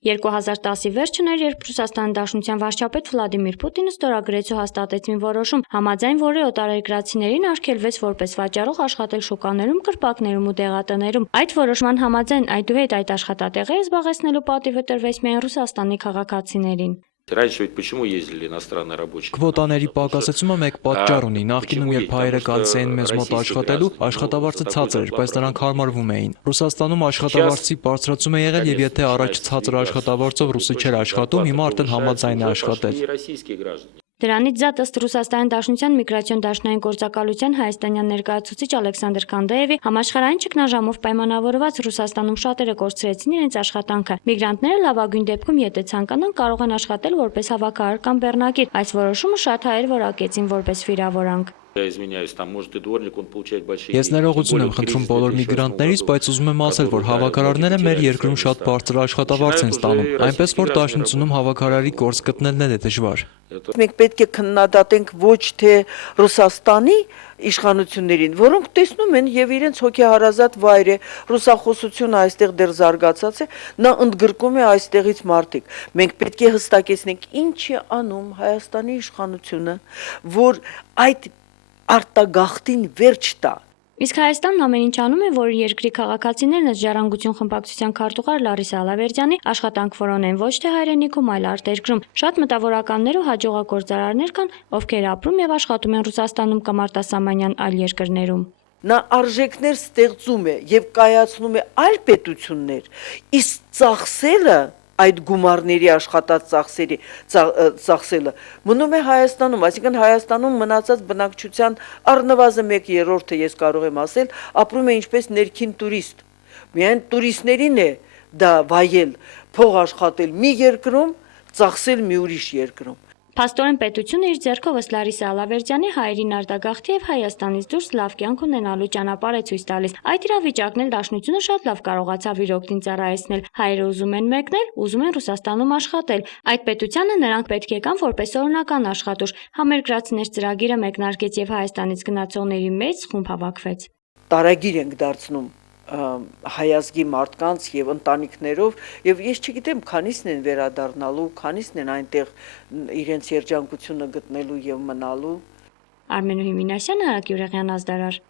2010-ի վերջն էր, երբ Ռուսաստանի Դաշնության վարչապետ Վլադիմիր Պուտինը ստորագրեց ու հաստատեց մի որոշում, համաձայն որի օտարերկրացիներին արգելվեց որպես վաճառող աշխատել շուկաներում, կրպակներում ու դեղատներում։ Այդ որոշման համաձայն այդուհետ այդ աշխատատեղերը զբաղեցնելու պատիվը տրվեց միայն Ռուսաստանի քաղաքացիներին։ Раньше ведь почему ездили иностранные рабочие? Քվոտաների պակասեցումը մեկ պատճառ ունի։ Նախկինում, երբ հայերը գալիս էին մեզ մոտ աշխատելու, աշխատավարձը ցածր էր, բայց նրանք հարմարվում էին։ Ռուսաստանում աշխատավարձի բարձրացում է եղել, եւ եթե առաջ ցածր աշխատավարձով ռուսը չէր աշխատում, հիմա արդեն համաձայն է աշխատել։ Դրանից զատ ըստ Ռուսաստանի Դաշնության միգրացիոն դաշնային գործակալության հայաստանյան ներկայացուցիչ Ալեքսանդր Քանդեևի, համաշխարհային ճգնաժամով պայմանավորված Ռուսաստանում շատերը կորցրեցին իրենց աշխատանքը։ Միգրանտները լավագույն դեպքում, եթե ցանկանան, կարող են աշխատել որպես հավաքարար կամ բեռնագիր։ Այս որոշումը շատ հայեր որակեցին որպես վիրավորանք։ Ես ներողություն եմ խնդրում բոլոր միգրանտներից, բայց ուզում եմ ասել, որ հավաքարարները մեր երկրում շատ բարձր աշխատավարձ են ստանում, այնպես որ Դաշնությունում հավաքարարի գործ գտնելն էլ է դժվար։ Մենք պետք է քննադատենք ոչ թե Ռուսաստանի իշխանություններին, որոնք տեսնում են եւ իրենց հոգեհարազատ վայր է, ռուսախոսությունը այստեղ դեռ զարգացած է, նա ընդգրկում է այստեղից մարդիկ։ Մենք պետք է հստակեցնենք ինչ է անում Հայաստանի իշխանությունը, որ այդ արտագաղթին վերջ տա։ Իսկ Հայաստանն ամեն ինչ անում է, որ երկրի քաղաքացիներն ըստ Ժառանգություն խմբակցության քարտուղար Լարիսա Ալավերդյանի աշխատանք որոնեն ոչ թե հայրենիքում, այլ արտերկրում։ Շատ մտավորականներ ու հաջողագործարարներ կան, ովքեր ապրում եւ աշխատում են Ռուսաստանում կամ արտասահմանյան այլ երկրներում։ Նա արժեքներ ստեղծում է եւ կայացնում է այլ պետություններ, իսկ ծախսելը այդ գումարների աշխատած ծախսելը մնում է Հայաստանում, այսինքն Հայաստանում մնացած բնակչության առնվազն 1/3-ը ես կարող եմ ասել, ապրում է ինչպես ներքին տուրիստ։ Միայն տուրիստներին է դա վայել, փող աշխատել մի երկրում, ծախսել մի ուրիշ երկրում։ Փաստորեն պետությունը իր ձեռքով ըստ Լարիսա Ալավերդյանի հայերին արտագաղթի եւ Հայաստանից դուրս լավ կյանք ունենալու ճանապարհ է ցույց տալիս։ Այդ իրավիճակն էլ Դաշնությունը շատ լավ կարողացավ իր օգտին ծառայեցնել։ Հայերը ուզում են մեկնել, ուզում են Ռուսաստանում աշխատել։ Այդ պետությանը նրանք պետք է կան որպես օրինական աշխատուժ։ Համերկրացիներ ծրագիրը մեկնարկեց եւ Հայաստանից գնացողների մեծ խումբ հավաքվեց։ Տարագիր ենք դարձնում հայազգի մարդկանց եւ ընտանիքներով եւ ես չգիտեմ քանիսն են վերադառնալու, քանիսն են այնտեղ իրենց երջանկությունը գտնելու եւ մնալու։ Արմենուհի Մինասյան, Արակ Յուրեղյան, Ազդարար։